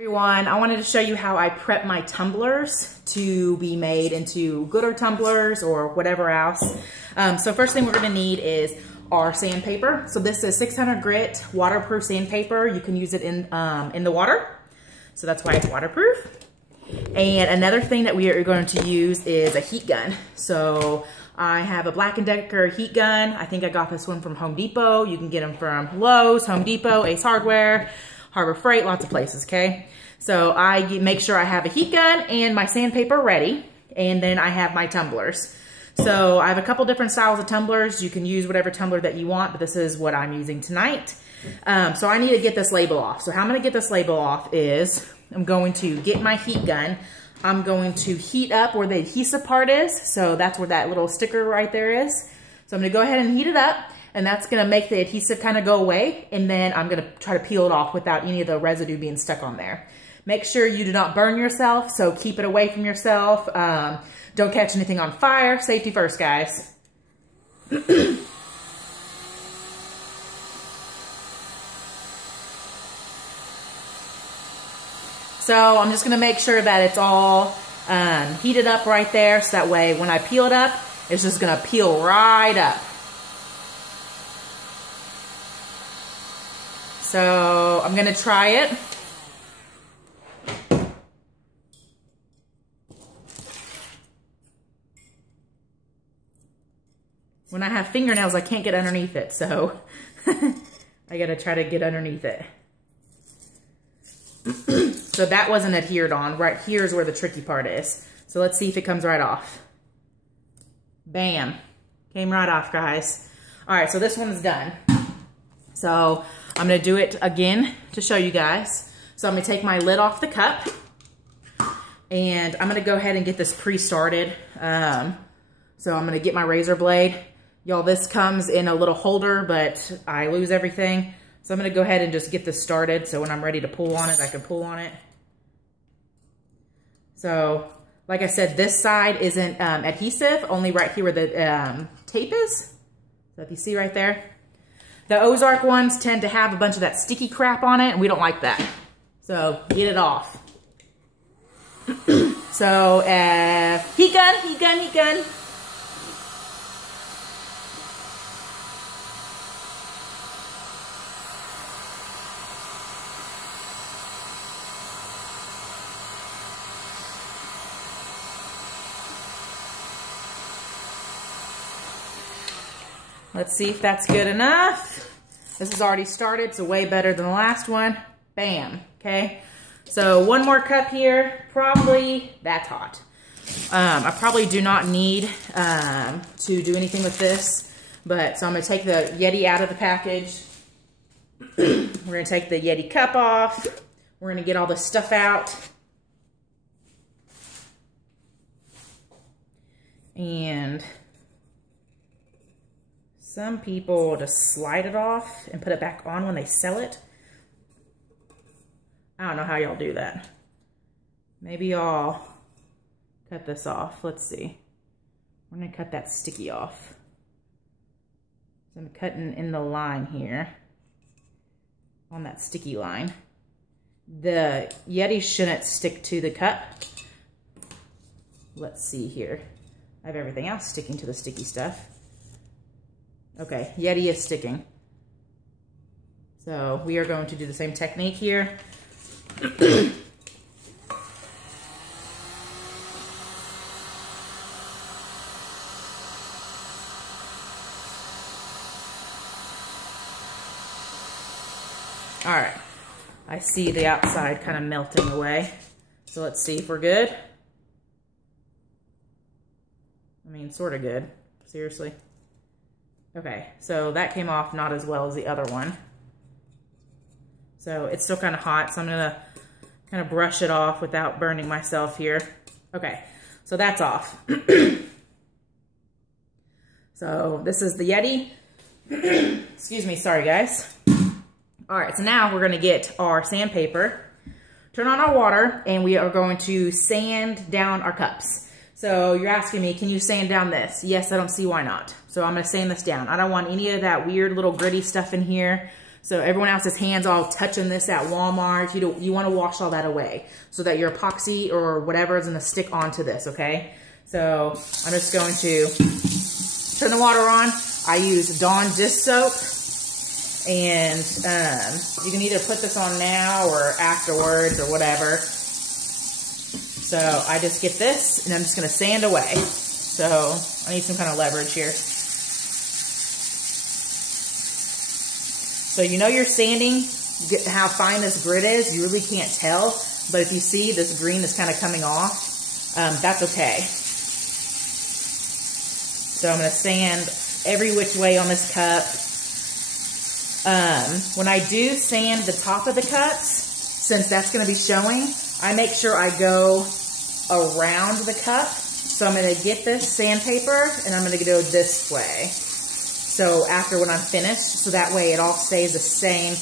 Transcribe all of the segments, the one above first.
Everyone, I wanted to show you how I prep my tumblers to be made into gooder tumblers or whatever else. So first thing we're going to need is our sandpaper. So this is 600 grit waterproof sandpaper. You can use it in the water. So that's why it's waterproof. And another thing that we are going to use is a heat gun. So I have a Black & Decker heat gun. I think I got this one from Home Depot. You can get them from Lowe's, Home Depot, Ace Hardware, Harbor Freight, lots of places, okay? So I make sure I have a heat gun and my sandpaper ready, and then I have my tumblers. So I have a couple different styles of tumblers. You can use whatever tumbler that you want, but this is what I'm using tonight. So I need to get this label off. So how I'm gonna get this label off is I'm going to get my heat gun. I'm going to heat up where the adhesive part is. So that's where that little sticker right there is. So I'm gonna go ahead and heat it up, and that's gonna make the adhesive kind of go away. And then I'm gonna try to peel it off without any of the residue being stuck on there. Make sure you do not burn yourself, so keep it away from yourself. Don't catch anything on fire. Safety first, guys. So I'm just gonna make sure that it's all heated up right there, so that way when I peel it up, it's just gonna peel right up. So I'm gonna try it. When I have fingernails, I can't get underneath it, so I gotta try to get underneath it. So that wasn't adhered on. Right here is where the tricky part is. So let's see if it comes right off. Bam. Came right off, guys. All right, so this one's done. So I'm gonna do it again to show you guys. So I'm gonna take my lid off the cup, and I'm gonna go ahead and get this pre-started. So I'm gonna get my razor blade. Y'all, this comes in a little holder, but I lose everything. So I'm gonna go ahead and just get this started, so when I'm ready to pull on it, I can pull on it. So, like I said, this side isn't adhesive, only right here where the tape is. So if you see right there. The Ozark ones tend to have a bunch of that sticky crap on it, and we don't like that. So, get it off. So, heat gun, heat gun, heat gun. Let's see if that's good enough. This is already started, so way better than the last one. Bam, okay? So one more cup here, probably, that's hot. I probably do not need to do anything with this, but so I'm gonna take the Yeti out of the package. We're gonna take the Yeti cup off. We're gonna get all this stuff out. And some people just slide it off and put it back on when they sell it. I don't know how y'all do that. Maybe y'all cut this off. Let's see. We're gonna cut that sticky off. So I'm cutting in the line here on that sticky line. The Yeti shouldn't stick to the cup. Let's see here. I have everything else sticking to the sticky stuff. Okay, Yeti is sticking. So we are going to do the same technique here. All right, I see the outside kind of melting away. So let's see if we're good. I mean, sort of good, seriously. Okay, so that came off not as well as the other one. So it's still kind of hot, so I'm gonna kind of brush it off without burning myself here. Okay, so that's off. So this is the Yeti. Excuse me, sorry guys. All right, so now we're gonna get our sandpaper, turn on our water, and we are going to sand down our cups. So you're asking me, can you sand down this? Yes, I don't see why not. So I'm gonna sand this down. I don't want any of that weird little gritty stuff in here. So everyone else's hands all touching this at Walmart. You want to wash all that away so that your epoxy or whatever is going to stick onto this, okay? So I'm just going to turn the water on. I use Dawn dish soap, and you can either put this on now or afterwards or whatever. So I just get this, and I'm just going to sand away. So I need some kind of leverage here. So you know you're sanding, how fine this grit is. You really can't tell, but if you see this green is kind of coming off, that's okay. So I'm going to sand every which way on this cup. When I do sand the top of the cups, since that's going to be showing, I make sure I go around the cup. So I'm going to get this sandpaper and I'm going to go this way. So after when I'm finished, so that way it all stays the same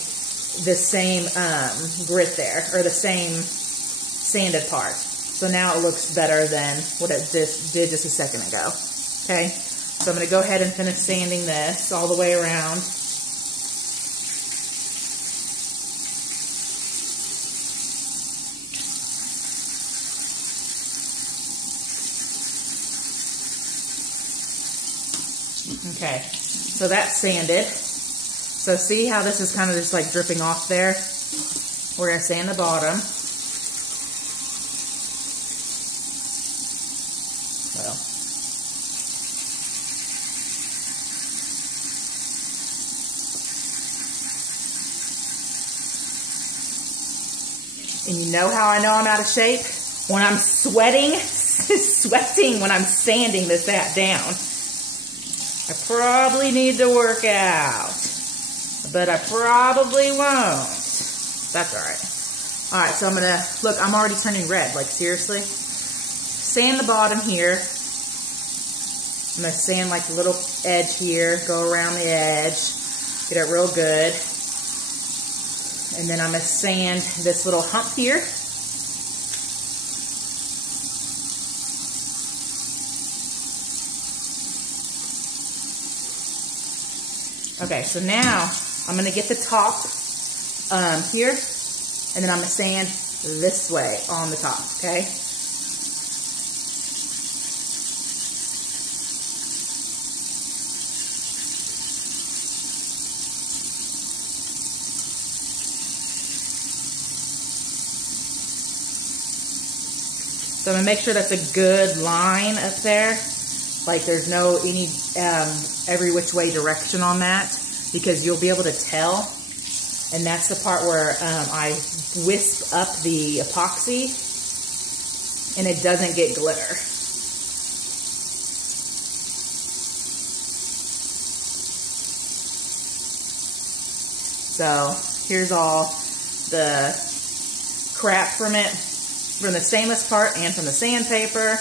grit there, or the same sanded part. So now it looks better than what it did just a second ago. Okay, so I'm going to go ahead and finish sanding this all the way around. Okay, so that's sanded. So see how this is kind of just like dripping off there? We're going to sand the bottom. Well. And you know how I know I'm out of shape? When I'm sweating when I'm sanding this down. I probably need to work out, but I probably won't. That's all right. All right, so I'm gonna, look, I'm already turning red, like seriously. Sand the bottom here. I'm gonna sand like the little edge here, go around the edge, get it real good. And then I'm gonna sand this little hump here. Okay, so now I'm going to get the top here, and then I'm going to sand this way on the top, okay? So I'm going to make sure that's a good line up there. Like there's no any every which way direction on that, because you'll be able to tell. And that's the part where I wisp up the epoxy and it doesn't get glitter. So here's all the crap from it, from the stainless part and from the sandpaper.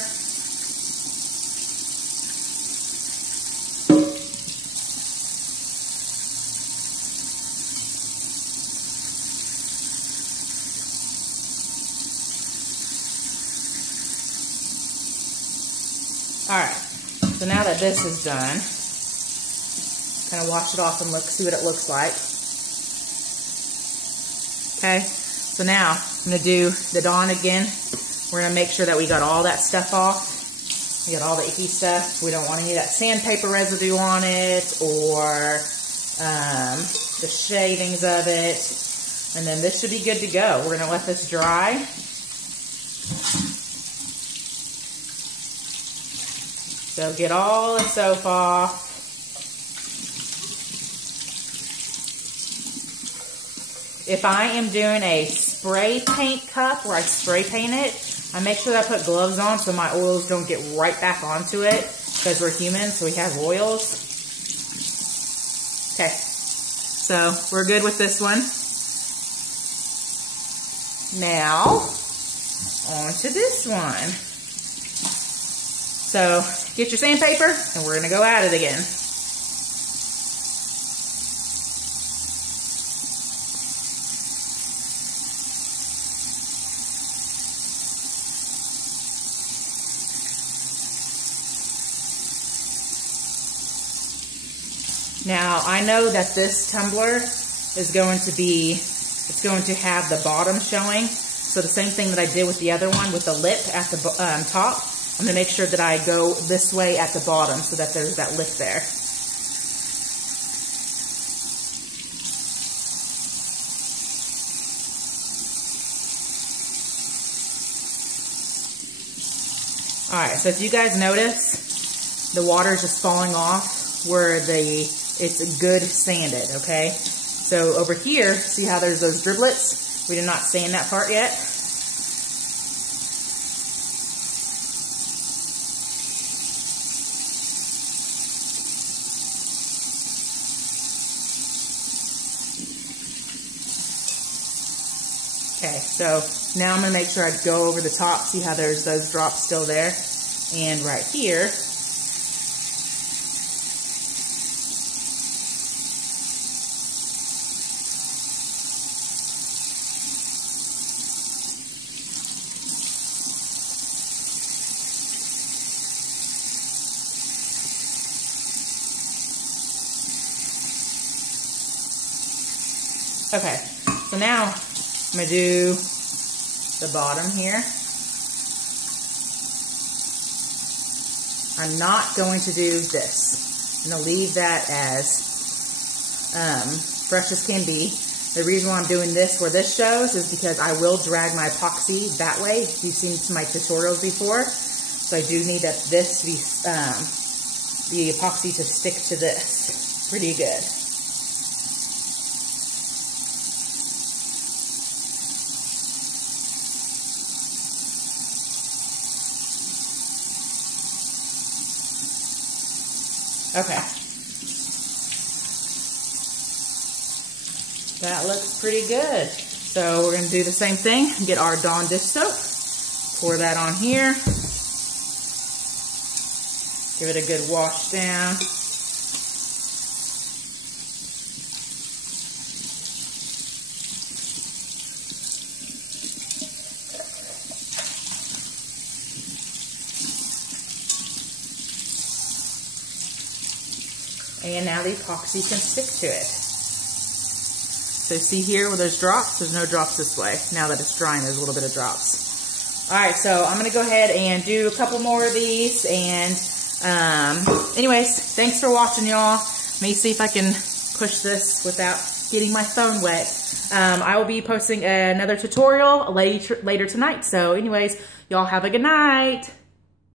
Alright, so now that this is done, kind of wash it off and see what it looks like. Okay, so now I'm going to do the Dawn again. We're going to make sure that we got all that stuff off. We got all the icky stuff. We don't want any of that sandpaper residue on it or the shavings of it. And then this should be good to go. We're going to let this dry. So get all the soap off. If I am doing a spray paint cup where I spray paint it, I make sure that I put gloves on so my oils don't get right back onto it, because we're humans, so we have oils. Okay, so we're good with this one. Now, on to this one. So, get your sandpaper, and we're going to go at it again. Now, I know that this tumbler is going to be, it's going to have the bottom showing. So the same thing that I did with the other one with the lip at the top, I'm gonna make sure that I go this way at the bottom so that there's that lip there. All right, so if you guys notice, the water is just falling off where it's good sanded, okay? So over here, see how there's those driblets? We did not sand that part yet. Okay, so now I'm gonna make sure I go over the top, see how there's those drops still there. And right here, okay, so now I'm gonna do the bottom here. I'm not going to do this. I'm gonna leave that as fresh as can be. The reason why I'm doing this where this shows is because I will drag my epoxy that way. You've seen some of my tutorials before. So I do need this to be, the epoxy to stick to this pretty good. Okay. That looks pretty good. So we're gonna do the same thing, get our Dawn dish soap, pour that on here, give it a good wash down. And now the epoxy can stick to it. So see here where there's drops? There's no drops this way. Now that it's drying, there's a little bit of drops. All right, so I'm gonna go ahead and do a couple more of these. And anyways, thanks for watching, y'all. Let me see if I can push this without getting my phone wet. I will be posting another tutorial later tonight. So anyways, y'all have a good night.